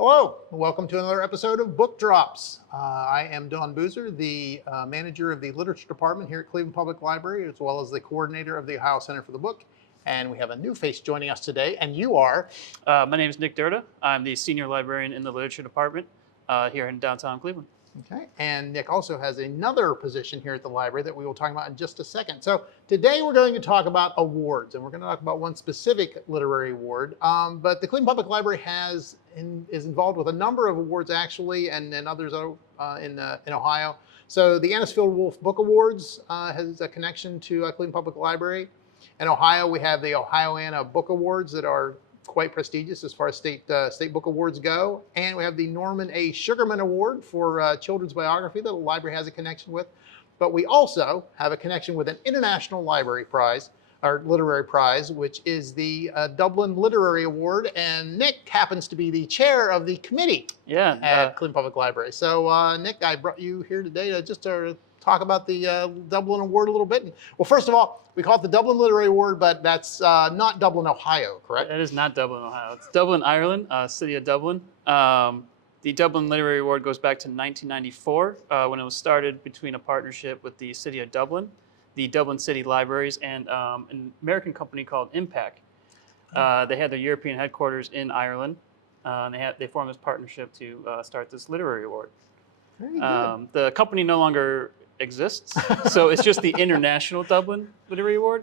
Hello, welcome to another episode of Book Drops. I am Don Boozer, the manager of the literature department here at Cleveland Public Library, as well as the coordinator of the Ohio Center for the Book. And we have a new face joining us today, and you are? My name is Nick Durda. I'm the senior librarian in the literature department here in downtown Cleveland. Okay, and Nick also has another position here at the library that we will talk about in just a second. So today we're going to talk about awards, and we're going to talk about one specific literary award. But the Cleveland Public Library is involved with a number of awards actually, and others in Ohio. So the Anisfield Wolf Book Awards has a connection to Cleveland Public Library. In Ohio, we have the Ohioana Book Awards that are quite prestigious as far as state book awards go. And we have the Norman A. Sugarman Award for children's biography that the library has a connection with. But we also have a connection with an international library prize, or literary prize, which is the Dublin Literary Award. And Nick happens to be the chair of the committee at Cleveland Public Library. So Nick, I brought you here today to talk about the Dublin Award a little bit. Well, first of all, we call it the Dublin Literary Award, but that's not Dublin, Ohio, correct? That is not Dublin, Ohio. It's Dublin, Ireland, city of Dublin. The Dublin Literary Award goes back to 1994 when it was started between a partnership with the city of Dublin, the Dublin City Libraries, and an American company called Impact. They had their European headquarters in Ireland, and they formed this partnership to start this literary award. Very good. The company no longer exists, so it's just the International Dublin Literary Award.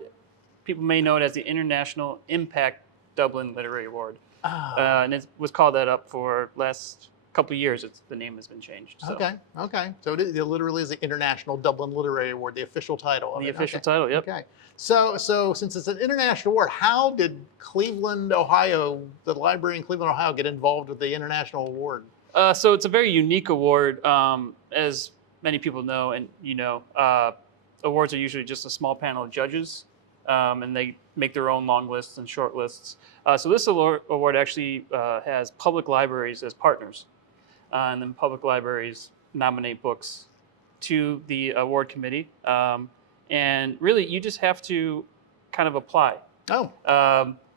People may know it as the International Impact Dublin Literary Award, and it was called that up for last couple of years. The name has been changed. So. Okay. So it literally is the International Dublin Literary Award, the official title. The official title, yep. Okay. So since it's an international award, how did Cleveland, Ohio, the library in Cleveland, Ohio, get involved with the international award? So it's a very unique award, as many people know, and awards are usually just a small panel of judges, and they make their own long lists and short lists. So this award actually has public libraries as partners, and then public libraries nominate books to the award committee, and really you just have to kind of apply.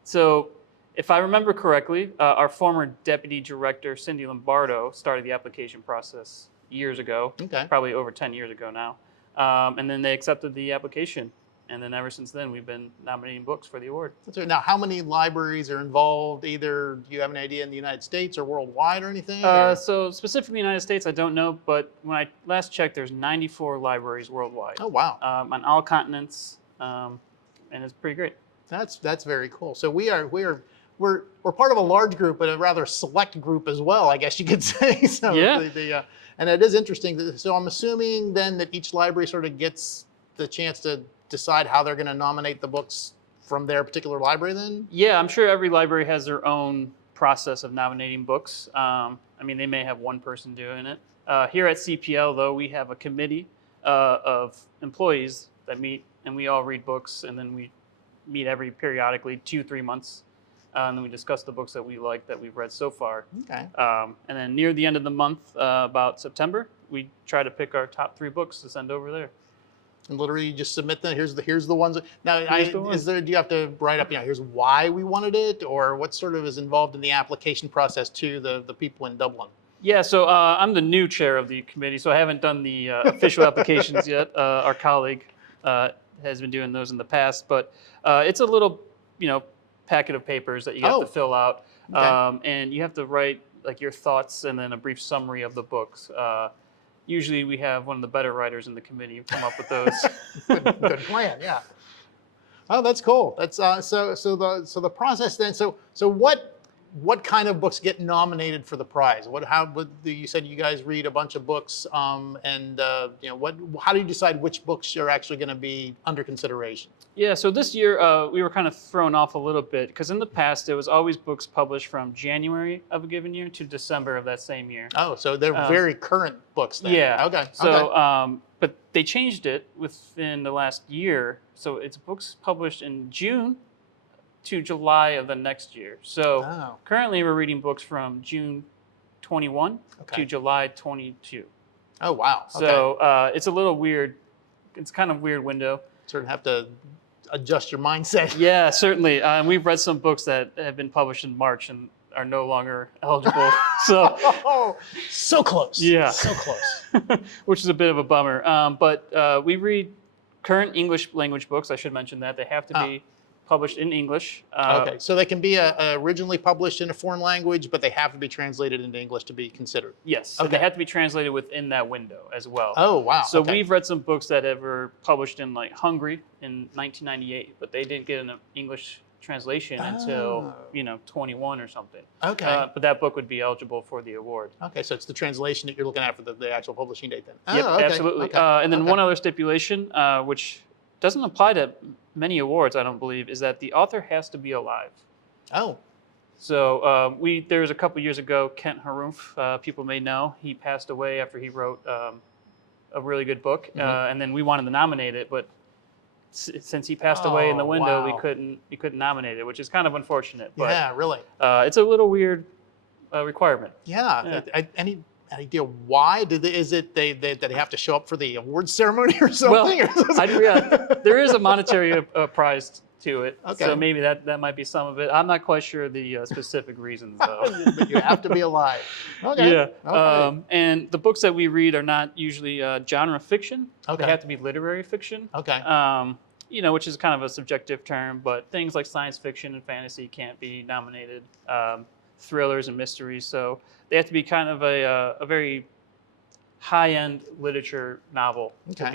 So if I remember correctly, our former deputy director, Cindy Lombardo, started the application process years ago, probably over 10 years ago now. And then they accepted the application. And then ever since then, we've been nominating books for the award. That's right. Now, how many libraries are involved? Either do you have an idea in the United States or worldwide or anything? So specifically in the United States, I don't know. But when I last checked, there's 94 libraries worldwide. Oh, wow. On all continents. And it's pretty great. That's very cool. So we're part of a large group, but a rather select group as well, I guess you could say. So yeah. And it is interesting. So I'm assuming then that each library sort of gets the chance to decide how they're going to nominate the books from their particular library then? Yeah, I'm sure every library has their own process of nominating books. They may have one person doing it. Here at CPL, though, we have a committee of employees that meet, and we all read books, and then we meet every periodically 2-3 months. And then we discuss the books that we like that we've read so far. Okay. And then near the end of the month, about September, we try to pick our top 3 books to send over there. And literally, you just submit them. Here's the ones. Now, do you have to write up? Here's why we wanted it, or what sort of is involved in the application process to the people in Dublin? Yeah. So I'm the new chair of the committee, so I haven't done the official applications yet. Our colleague has been doing those in the past, but it's a little, packet of papers that you have to fill out, and you have to write like your thoughts and then a brief summary of the books. Usually we have one of the better writers in the committee come up with those. Good plan, yeah. Oh, that's cool. That's so the process then. So what kind of books get nominated for the prize? You said you guys read a bunch of books, how do you decide which books are actually going to be under consideration? Yeah, so this year we were kind of thrown off a little bit because in the past it was always books published from January of a given year to December of that same year. Oh, so they're very current books then. Yeah. Okay. So, but they changed it within the last year. So it's books published in June to July of the next year. So currently we're reading books from June 21 to July 22. Oh, wow. Okay. So it's a little weird. It's kind of weird window. Sort of have to adjust your mindset. Yeah, certainly. We've read some books that have been published in March and are no longer eligible. So Oh, so close. Yeah. So close. which is a bit of a bummer. But we read current English language books. I should mention that they have to be published in English. Okay, so they can be originally published in a foreign language, but they have to be translated into English to be considered. Yes, Okay. and they have to be translated within that window as well. Oh, wow. So okay. we've read some books that were published in like Hungary in 1998, but they didn't get an English translation until 21 or something. Okay. But that book would be eligible for the award. Okay, so it's the translation that you're looking at for the actual publishing date then. Yep, Oh, okay. absolutely. Okay. And then okay. one other stipulation, which doesn't apply to many awards, I don't believe, is that the author has to be alive. Oh. So there was a couple years ago, Kent Harumf, people may know, he passed away after he wrote a really good book, and then we wanted to nominate it, but since he passed away in the window, wow. we couldn't nominate it, which is kind of unfortunate. But, Yeah, really. it's a little weird requirement. Yeah. Any idea why? Is it that they have to show up for the awards ceremony or something? Well, there is a monetary prize to it, Okay. so maybe that might be some of it. I'm not quite sure the specific reasons, though. But you have to be alive. Okay. Yeah. Okay. And the books that we read are not usually genre fiction. Okay. They have to be literary fiction. Okay. Which is kind of a subjective term, but things like science fiction and fantasy can't be nominated. Thrillers and mysteries, so they have to be kind of a very high-end literature novel to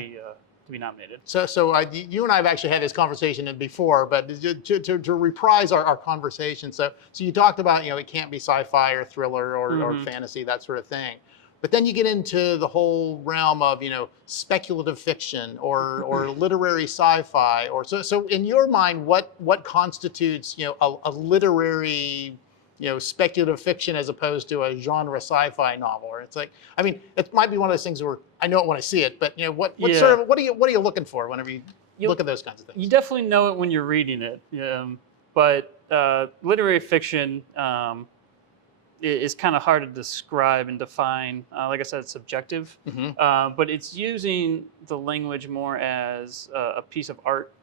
be nominated. So you and I have actually had this conversation before, but to reprise our conversation. So you talked about it can't be sci-fi or thriller or fantasy, that sort of thing. But then you get into the whole realm of speculative fiction or literary sci-fi or so in your mind, what constitutes a literary speculative fiction as opposed to a genre sci-fi novel? Or it's like, I mean, it might be one of those things where I know it when I see it, but what are you looking for whenever you look at those kinds of things? You definitely know it when you're reading it, but literary fiction is kind of hard to describe and define. Like I said, it's subjective, but it's using the language more as a piece of art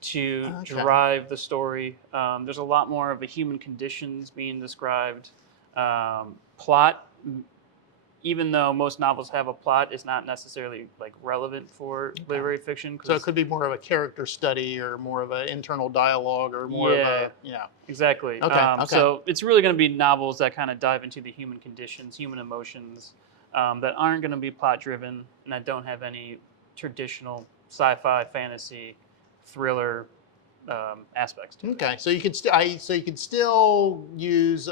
to drive the story. There's a lot more of the human conditions being described. Plot, even though most novels have a plot, is not necessarily relevant for literary fiction. So it could be more of a character study or more of an internal dialogue or more of a, Exactly. Okay. So it's really going to be novels that kind of dive into the human conditions, human emotions, that aren't going to be plot driven and that don't have any traditional sci-fi, fantasy, thriller aspects to it. Okay, so you could still use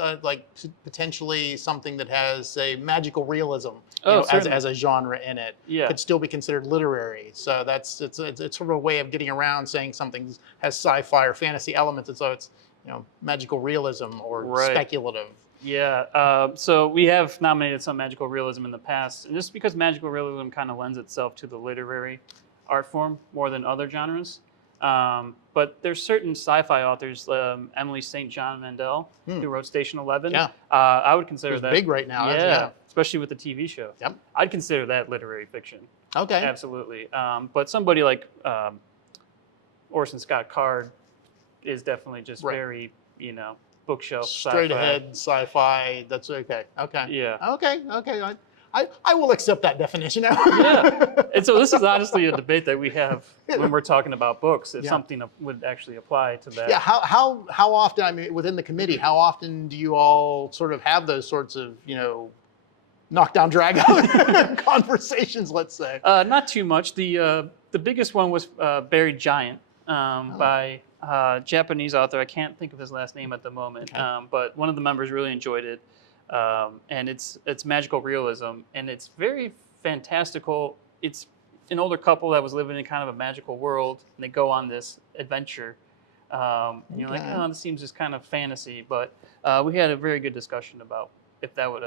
potentially something that has a magical realism as a genre in it. Yeah. Could still be considered literary. So it's sort of a way of getting around saying something has sci-fi or fantasy elements, and so it's magical realism or speculative. Yeah, so we have nominated some magical realism in the past, and just because magical realism kind of lends itself to the literary art form more than other genres. But there's certain sci-fi authors, Emily St. John Mandel, who wrote Station 11. Yeah. I would consider that big right now. Yeah, especially with the TV show. Yep. I'd consider that literary fiction. Okay. Absolutely. But somebody like Orson Scott Card is definitely just very, bookshelf straight sci-fi. ahead sci-fi. That's okay. Okay. Yeah. Okay. I will accept that definition now. Yeah. And so this is honestly a debate that we have when we're talking about books, if something would actually apply to that. Yeah, how often, I mean, within the committee, how often do you all sort of have those sorts of, knockdown, drag out conversations, let's say? Not too much. The biggest one was Buried Giant by a Japanese author. I can't think of his last name at the moment, but one of the members really enjoyed it. And it's magical realism, and it's very fantastical. It's an older couple that was living in kind of a magical world, and they go on this adventure. And you're like, oh, this seems just kind of fantasy, but we had a very good discussion about if that would,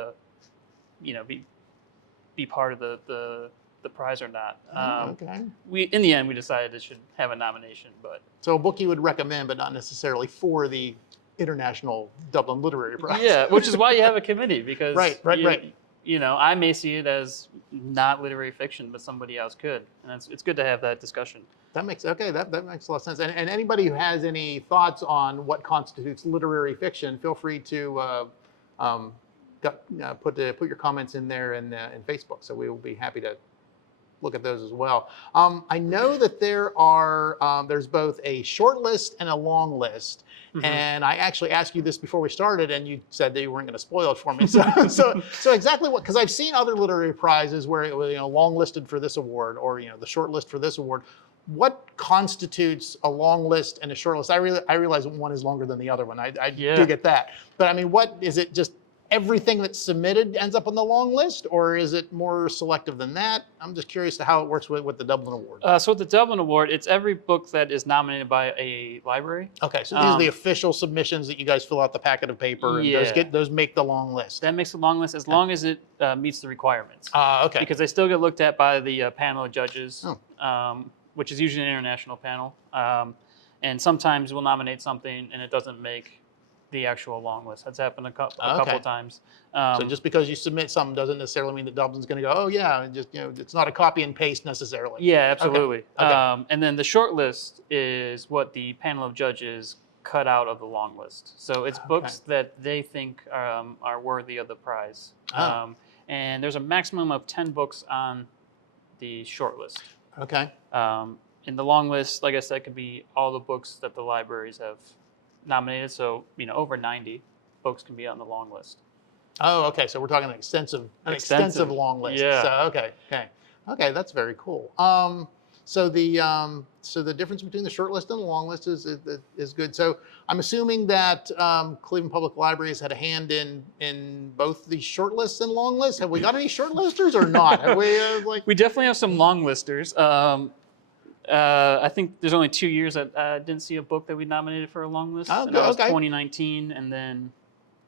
be part of the prize or not. In the end, we decided it should have a nomination, but so a book you would recommend, but not necessarily for the International Dublin Literary Prize. Yeah, which is why you have a committee, because right. I may see it as not literary fiction, but somebody else could, and it's good to have that discussion. That makes that makes a lot of sense. And anybody who has any thoughts on what constitutes literary fiction, feel free to put your comments in there in Facebook. So we will be happy to look at those as well. I know that there's both a short list and a long list. Mm-hmm. And I actually asked you this before we started, and you said that you weren't going to spoil it for me. So exactly what? Because I've seen other literary prizes where it was long listed for this award, or the short list for this award. What constitutes a long list and a short list? I realize one is longer than the other one. I do get that. But I mean, what is it? Just everything that's submitted ends up on the long list, or is it more selective than that? I'm just curious to how it works with the Dublin Award. So with the Dublin Award, it's every book that is nominated by a library. Okay, so these are the official submissions that you guys fill out the packet of paper, and those make the long list. That makes the long list as long as it meets the requirements. Okay. Because they still get looked at by the panel of judges, which is usually an international panel. And sometimes we'll nominate something and it doesn't make the actual long list. That's happened a couple of times. So just because you submit something doesn't necessarily mean that Dublin's going to go, oh yeah, and just it's not a copy and paste necessarily. Yeah, absolutely. Okay. And then the short list is what the panel of judges cut out of the long list. So it's books that they think are worthy of the prize. And there's a maximum of 10 books on the short list. Okay. In the long list, like I said, could be all the books that the libraries have nominated. So, over 90 books can be on the long list. Oh, okay. So we're talking an extensive long list. Yeah. So okay, that's very cool. So the difference between the short list and the long list is good. So I'm assuming that Cleveland Public Library has had a hand in both the short lists and long lists. Have we got any short listers or not? Have we We definitely have some long listers. I think there's only 2 years that I didn't see a book that we nominated for a long list. Oh, and that was okay. 2019 and then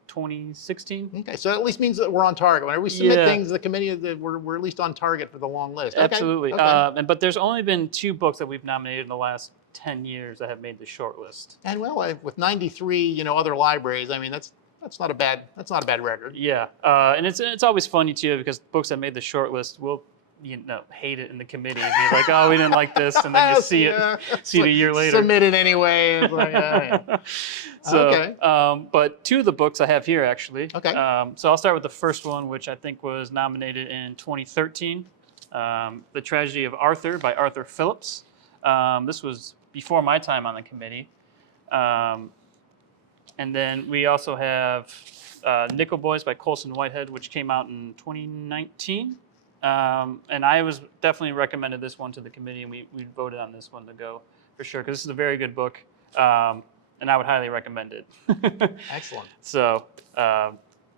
2016. Okay, so that at least means that we're on target. Whenever we submit things, the committee, we're at least on target for the long list. Okay. Absolutely. Okay. But there's only been 2 books that we've nominated in the last 10 years that have made the short list. And with 93, other libraries, I mean that's not a bad record. Yeah, and it's always funny too because books that made the short list will hate it in the committee and be like, oh, we didn't like this, and then you see it a year later. Submit it anyway. It's like, So, okay. But 2 of the books I have here actually. Okay. So I'll start with the first one, which I think was nominated in 2013, The Tragedy of Arthur by Arthur Phillips. This was before my time on the committee. And then we also have Nickel Boys by Colson and Whitehead, which came out in 2019. And I was definitely recommended this one to the committee, and we voted on this one to go for sure, because this is a very good book, and I would highly recommend it. Excellent. So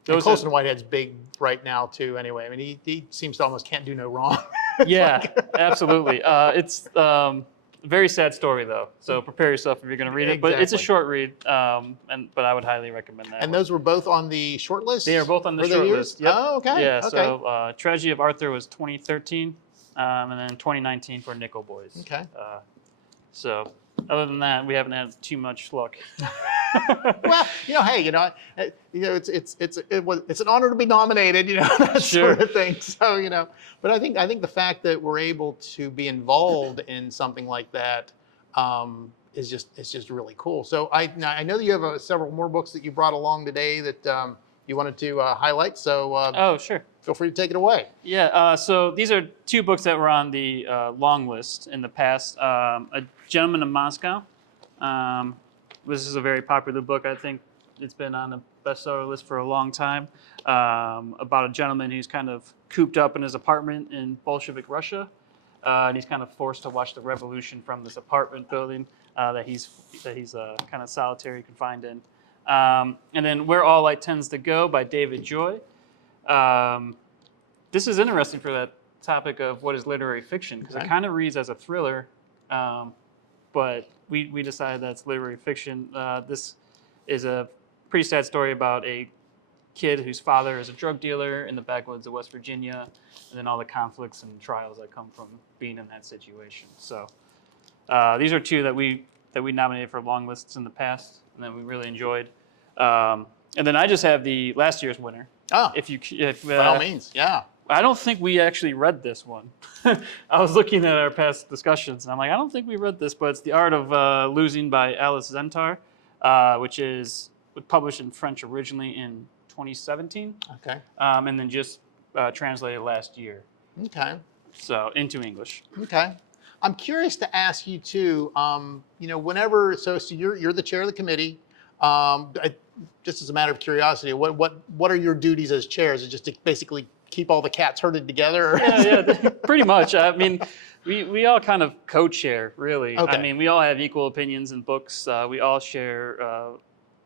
Colson Whitehead's big right now too. Anyway, I mean he seems to almost can't do no wrong. Yeah, absolutely. It's a very sad story though, so prepare yourself if you're going to read it. But it's a short read, but I would highly recommend that. And those were both on the short list? They are both on the short list. Yep. Oh, okay. Yeah. Okay. So Tragedy of Arthur was 2013, and then 2019 for Nickel Boys. Okay. So other than that, we haven't had too much luck. Well, hey, it's an honor to be nominated, that sort of thing. So, but I think the fact that we're able to be involved in something like that is just really cool. So I know that you have several more books that you brought along today that you wanted to highlight. So oh, sure. Feel free to take it away. Yeah. So these are 2 books that were on the long list in the past. A Gentleman in Moscow. This is a very popular book. I think it's been on the bestseller list for a long time. About a gentleman who's kind of cooped up in his apartment in Bolshevik Russia, and he's kind of forced to watch the revolution from this apartment building that he's kind of solitary confined in. And then Where All Light Tends to Go by David Joy. This is interesting for that topic of what is literary fiction, because it kind of reads as a thriller, but we decided that's literary fiction. This is a pretty sad story about a kid whose father is a drug dealer in the backwoods of West Virginia, and then all the conflicts and trials that come from being in that situation. So these are 2 that we nominated for long lists in the past, and that we really enjoyed. And then I just have the last year's winner, Oh, If by all means, yeah. I don't think we actually read this one. I was looking at our past discussions, and I'm like, I don't think we read this, but it's The Art of Losing by Alice Zentar, which was published in French originally in 2017, Okay. and then just translated last year, Okay. so into English. Okay. I'm curious to ask you too. Whenever so you're the chair of the committee. Just as a matter of curiosity, what are your duties as chair? Is it just to basically keep all the cats herded together? Yeah, pretty much. I mean, we all kind of co-chair, really. Okay. I mean, we all have equal opinions in books. We all share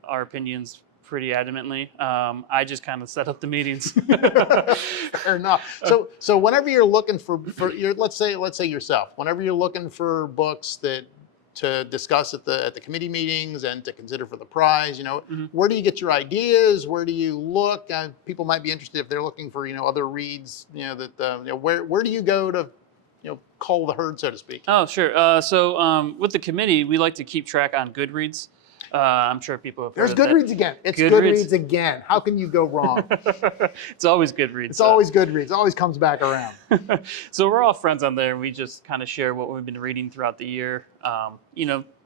our opinions pretty adamantly. I just kind of set up the meetings. Fair enough. So whenever you're looking for your let's say yourself, whenever you're looking for books to discuss at the committee meetings and to consider for the prize, where do you get your ideas? Where do you look? People might be interested if they're looking for other reads. Where do you go to cull the herd, so to speak? Oh, sure. So with the committee, we like to keep track on Goodreads. I'm sure people have There's heard of Goodreads again. It's Goodreads again. How can you go wrong? It's always Goodreads. It's always Goodreads. It always comes back around. So we're all friends on there, and we just kind of share what we've been reading throughout the year.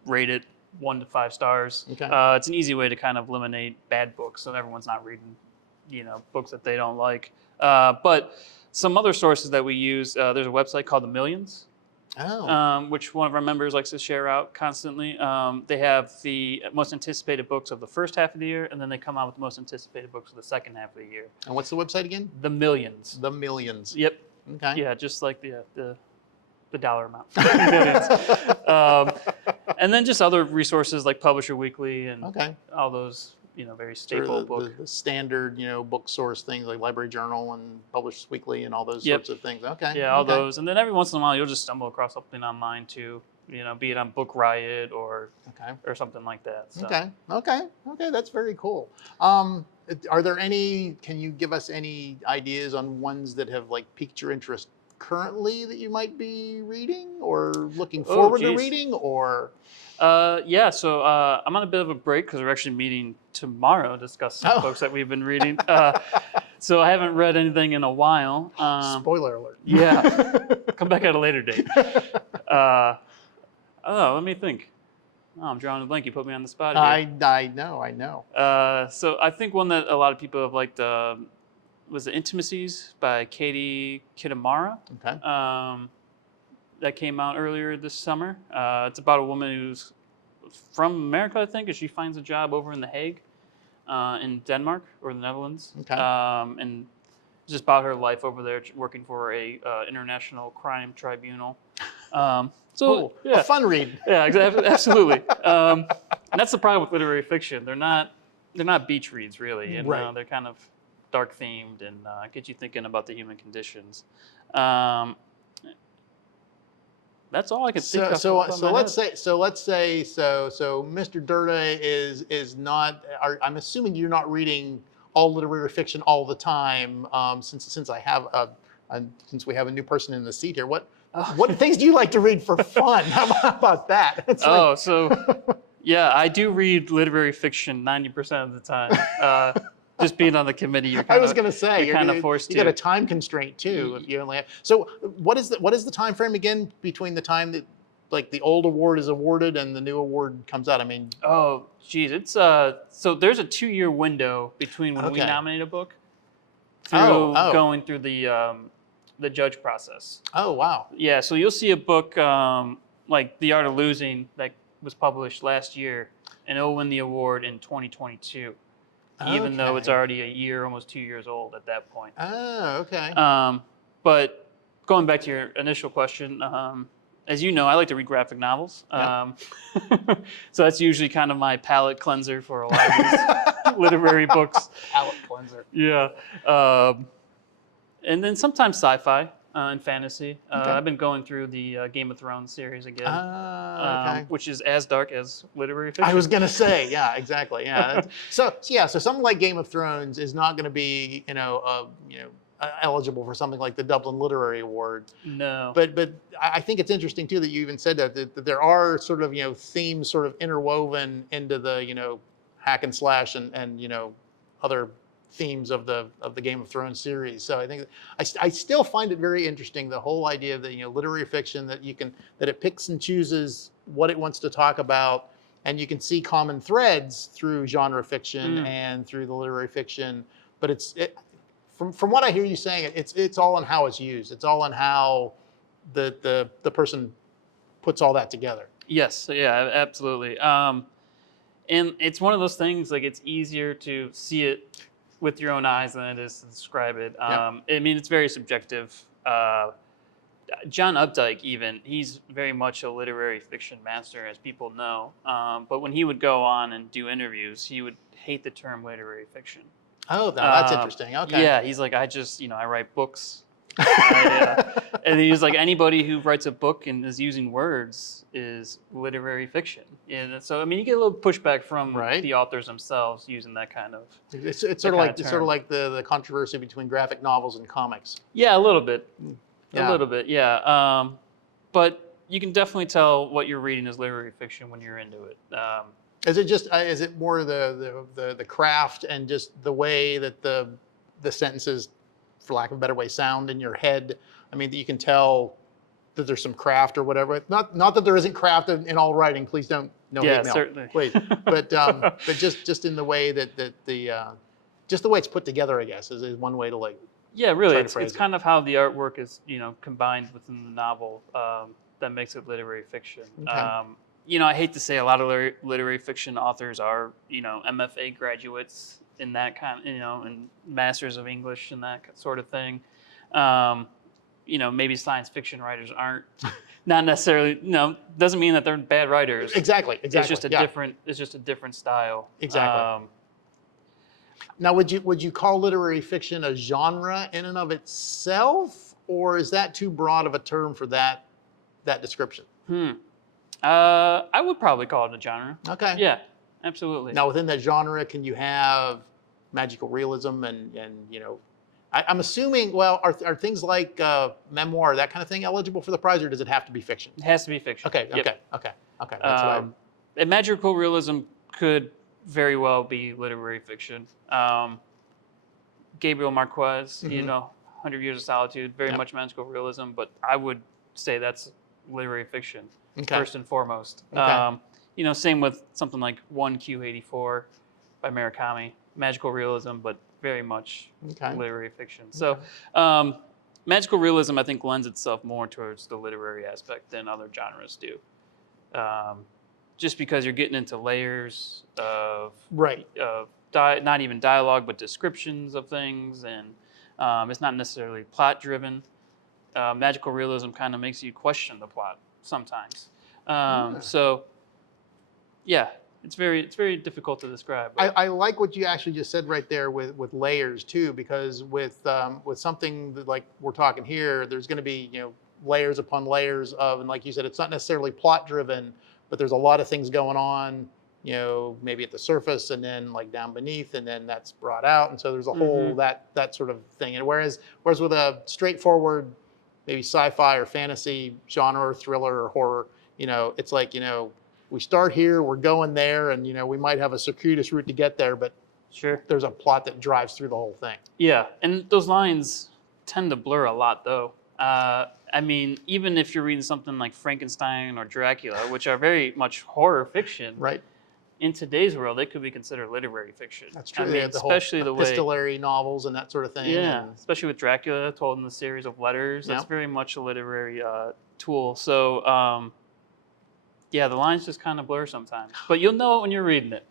Rate it 1 to 5 stars. Okay. It's an easy way to kind of eliminate bad books, so everyone's not reading, books that they don't like. But some other sources that we use, there's a website called The Millions. Oh. Which one of our members likes to share out constantly. They have the most anticipated books of the first half of the year, and then they come out with the most anticipated books of the second half of the year. And what's the website again? The Millions. The Millions. Yep. Okay. Yeah, just like the dollar amount. Millions. And then just other resources like Publisher Weekly and all those very staple book. The standard, book source things like Library Journal and Publishers Weekly and all those sorts of things. Okay. Yeah, all those. And then every once in a while, you'll just stumble across something online too, be it on Book Riot or something like that. So. Okay. That's very cool. Are there any, can you give us any ideas on ones that have piqued your interest currently that you might be reading or looking forward to reading or? So I'm on a bit of a break because we're actually meeting tomorrow to discuss some books that we've been reading. So I haven't read anything in a while. Spoiler alert. Yeah. Come back at a later date. Let me think. Oh, I'm drawing a blank. You put me on the spot here. I know. So I think one that a lot of people have liked was the Intimacies by Kitamara. Okay. That came out earlier this summer. It's about a woman who's from America, I think, and she finds a job over in The Hague, in Denmark or the Netherlands. Okay. And it's just about her life over there, working for a international crime tribunal. Cool. Yeah, a fun read. Yeah, exactly, absolutely. And that's the problem with literary fiction. They're not beach reads really, and they're kind of dark themed and get you thinking about the human conditions. That's all I can think of. So let's say Mr. Durda is not. I'm assuming you're not reading all literary fiction all the time. Since I have since we have a new person in the seat here, what things do you like to read for fun? How about that? Yeah, I do read literary fiction 90% of the time. Just being on the committee, you're kind of forced to. You got a time constraint too. If you only have. So what is the time frame again between the time that the old award is awarded and the new award comes out? I mean. Oh, geez, it's so there's a 2-year window between when we nominate a book through going through the judge process. Oh wow. Yeah, so you'll see a book like The Art of Losing that was published last year, and it'll win the award in 2022. Even though it's already a year, almost 2 years old at that point. Oh, okay. But going back to your initial question, as you know, I like to read graphic novels. Yep. So that's usually kind of my palate cleanser for a lot of these literary books. Palate cleanser. Yeah. And then sometimes sci-fi and fantasy. I've been going through the Game of Thrones series again, which is as dark as literary fiction. I was gonna say, yeah, exactly, yeah. So something like Game of Thrones is not going to be, eligible for something like the Dublin Literary Award. No. But I think it's interesting too that you even said that there are sort of themes sort of interwoven into the hack and slash and other themes of the Game of Thrones series. So I think I still find it very interesting, the whole idea that literary fiction, that it picks and chooses what it wants to talk about, and you can see common threads through genre fiction and through the literary fiction. But from what I hear you saying, it's all in how it's used. It's all in how the person puts all that together. Yes, yeah, absolutely. And it's one of those things, like, it's easier to see it with your own eyes than it is to describe it. I mean, it's very subjective. John Updike, even, he's very much a literary fiction master, as people know. But when he would go on and do interviews, he would hate the term literary fiction. Oh, that's interesting. Okay. Yeah, he's like, I write books. And he's like, anybody who writes a book and is using words is literary fiction. And so, I mean, you get a little pushback from the authors themselves using that kind of. It's sort of like the controversy between graphic novels and comics. Yeah, a little bit. A little bit, yeah. But you can definitely tell what you're reading is literary fiction when you're into it. Is it more the craft and just the way that the sentences, for lack of a better way, sound in your head? I mean, that you can tell that there's some craft or whatever. Not that there isn't craft in all writing. Please don't hate mail. Certainly. Please. But just in the way that just the way it's put together, I guess, is one way to like. Yeah, really, it's kind of how the artwork is, combined within the novel that makes it literary fiction. Okay. I hate to say a lot of literary fiction authors are, MFA graduates in that kind, and masters of English and that sort of thing. Maybe science fiction writers aren't, not necessarily, doesn't mean that they're bad writers. Exactly. It's just a different style. Exactly. Now, would you call literary fiction a genre in and of itself, or is that too broad of a term for that description? I would probably call it a genre. Okay. Yeah, absolutely. Now, within that genre, can you have magical realism and I'm assuming, well, are things like memoir, that kind of thing, eligible for the prize, or does it have to be fiction? It has to be fiction. Okay. Yep. Okay. That's and magical realism could very well be literary fiction. Gabriel Marquez, 100 Years of Solitude, very much magical realism, but I would say that's literary fiction first and foremost. Okay. Same with something like 1Q84 by Murakami, magical realism, but very much literary fiction. So magical realism, I think, lends itself more towards the literary aspect than other genres do. Just because you're getting into layers of not even dialogue, but descriptions of things, and it's not necessarily plot driven. Magical realism kind of makes you question the plot sometimes. So, yeah, it's very difficult to describe. I like what you actually just said right there with layers too, because with something that, like we're talking here, there's going to be layers upon layers of, and like you said, it's not necessarily plot driven, but there's a lot of things going on, maybe at the surface and then like down beneath, and then that's brought out, and so there's a whole that sort of thing. And whereas with a straightforward, maybe sci-fi or fantasy genre or thriller or horror, it's like we start here, we're going there, and we might have a circuitous route to get there, but there's a plot that drives through the whole thing. Yeah, and those lines tend to blur a lot, though. I mean, even if you're reading something like Frankenstein or Dracula, which are very much horror fiction, right? In today's world, they could be considered literary fiction. That's true. I mean, especially the way epistolary novels and that sort of thing. Yeah, especially with Dracula told in the series of letters. That's very much a literary tool. So, yeah, the lines just kind of blur sometimes, but you'll know it when you're reading it.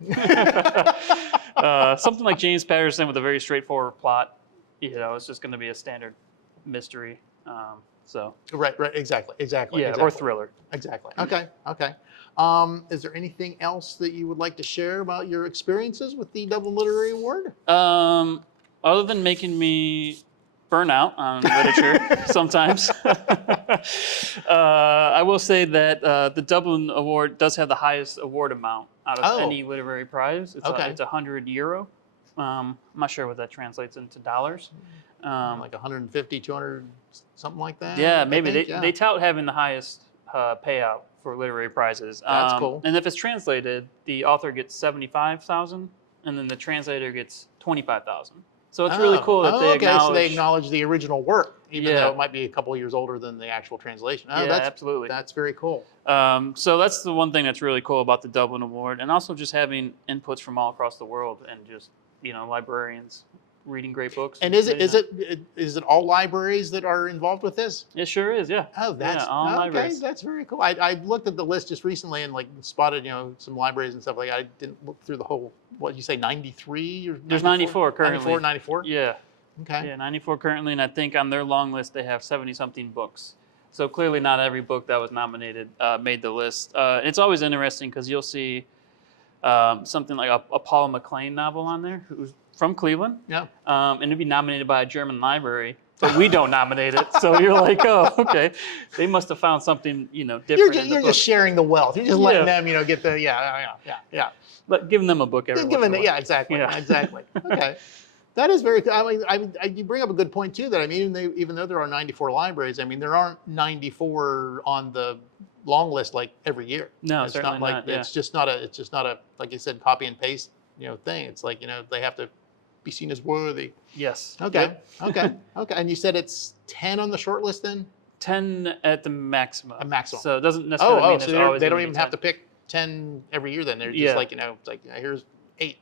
Something like James Patterson with a very straightforward plot, it's just going to be a standard mystery. Right, exactly. Yeah, or thriller. Exactly. Okay. Is there anything else that you would like to share about your experiences with the Dublin Literary Award? Other than making me burn out on literature sometimes, I will say that the Dublin Award does have the highest award amount out of any literary prize. It's €100. I'm not sure what that translates into dollars. Like 150, 200, something like that? Yeah, maybe. They tout having the highest payout for literary prizes. That's cool. And if it's translated, the author gets $75,000, and then the translator gets $25,000. So it's really cool that they okay, acknowledge. so they acknowledge the original work, even Yeah. though it might be a couple of years older than the actual translation. Oh, Yeah, absolutely. That's very cool. So that's the one thing that's really cool about the Dublin Award, and also just having inputs from all across the world, and just librarians reading great books. And is it all libraries that are involved with this? It sure is, yeah. Oh, that's all okay. libraries. That's very cool. I looked at the list just recently and like spotted some libraries and stuff like that. I didn't look through the whole. What did you say, 93 or There's 94 currently. 94. Yeah. Okay. Yeah, 94 currently, and I think on their long list they have 70-something books. So clearly, not every book that was nominated made the list. It's always interesting because you'll see something like a Paula McLean novel on there, who's from Cleveland. Yeah. And it'd be nominated by a German library, but we don't nominate it. So you're like, oh, okay. They must have found something, different. You're just sharing the wealth. You're just letting them, get the yeah. But giving them a book every once in a while. Yeah, exactly. Yeah. Exactly. Okay. That is very. You bring up a good point too. That even though there are 94 libraries, there aren't 94 on the long list like every year. No, it's certainly not like not. Yeah. it's just not a like you said, copy and paste thing. It's like they have to be seen as worthy. Yes. Okay. Yep. Okay. And you said it's 10 on the short list then? 10 at the maximum. A maximum. So it doesn't necessarily mean so it's always they don't gonna even be have 10. to pick 10 every year then. They're just Yeah. like, it's like, here's 8.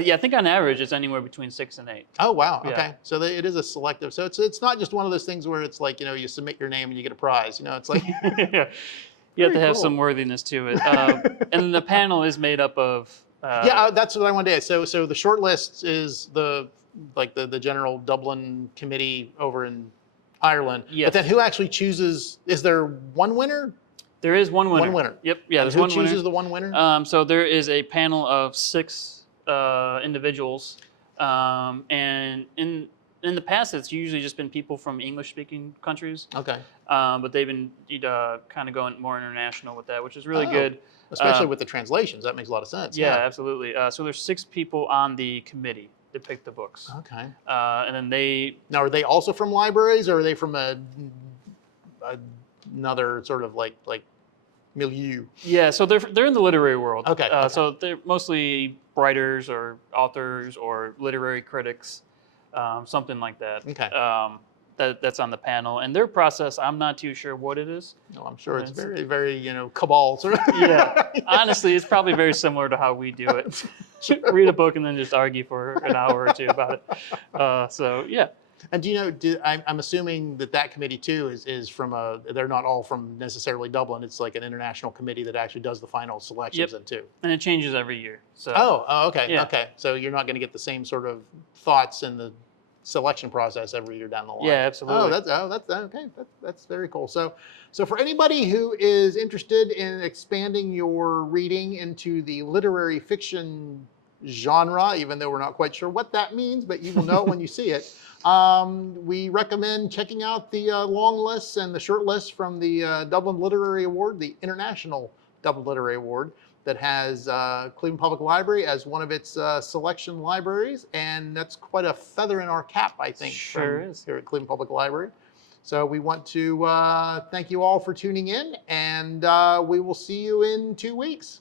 Yeah, I think on average it's anywhere between 6 and 8. Oh, wow. Yeah. Okay. So it is a selective. So it's not just one of those things where it's like, you submit your name and you get a prize. It's like. Yeah. You have to Very have cool. some worthiness to it. And the panel is made up of. That's what I wanted to say. So the short list is the general Dublin committee over in Ireland. Yes. But then who actually chooses? Is there one winner? There is one winner. One winner. Yep. Yeah. And There's who one chooses winner. the one winner? So there is a panel of 6 individuals, and in the past it's usually just been people from English-speaking countries. Okay. But they've been kind of going more international with that, which is really good. Especially with the translations, that makes a lot of sense. Yeah, absolutely. So there's 6 people on the committee that pick the books. Okay. And then Now, are they also from libraries, or are they from another sort of like milieu? Yeah, so they're in the literary world. Okay. So they're mostly writers or authors or literary critics, something like that. Okay. That's on the panel, and their process, I'm not too sure what it is. No, I'm sure it's very, very, cabal sort of. Yeah. Honestly, it's probably very similar to how we do it. Read a book and then just argue for an hour or two about it. So yeah. And I'm assuming that committee too is from they're not all from necessarily Dublin. It's like an international committee that actually does the final selections then too. And it changes every year. So. Oh, okay. Yeah. Okay. So you're not going to get the same sort of thoughts in the selection process every year down the line. Yeah, absolutely. That's okay. That's very cool. So for anybody who is interested in expanding your reading into the literary fiction genre, even though we're not quite sure what that means, but you will know it when you see it. We recommend checking out the long lists and the short lists from the Dublin Literary Award, the International Dublin Literary Award, that has Cleveland Public Library as one of its selection libraries, and that's quite a feather in our cap, I think, Sure is. here at Cleveland Public Library. So we want to thank you all for tuning in, and we will see you in 2 weeks.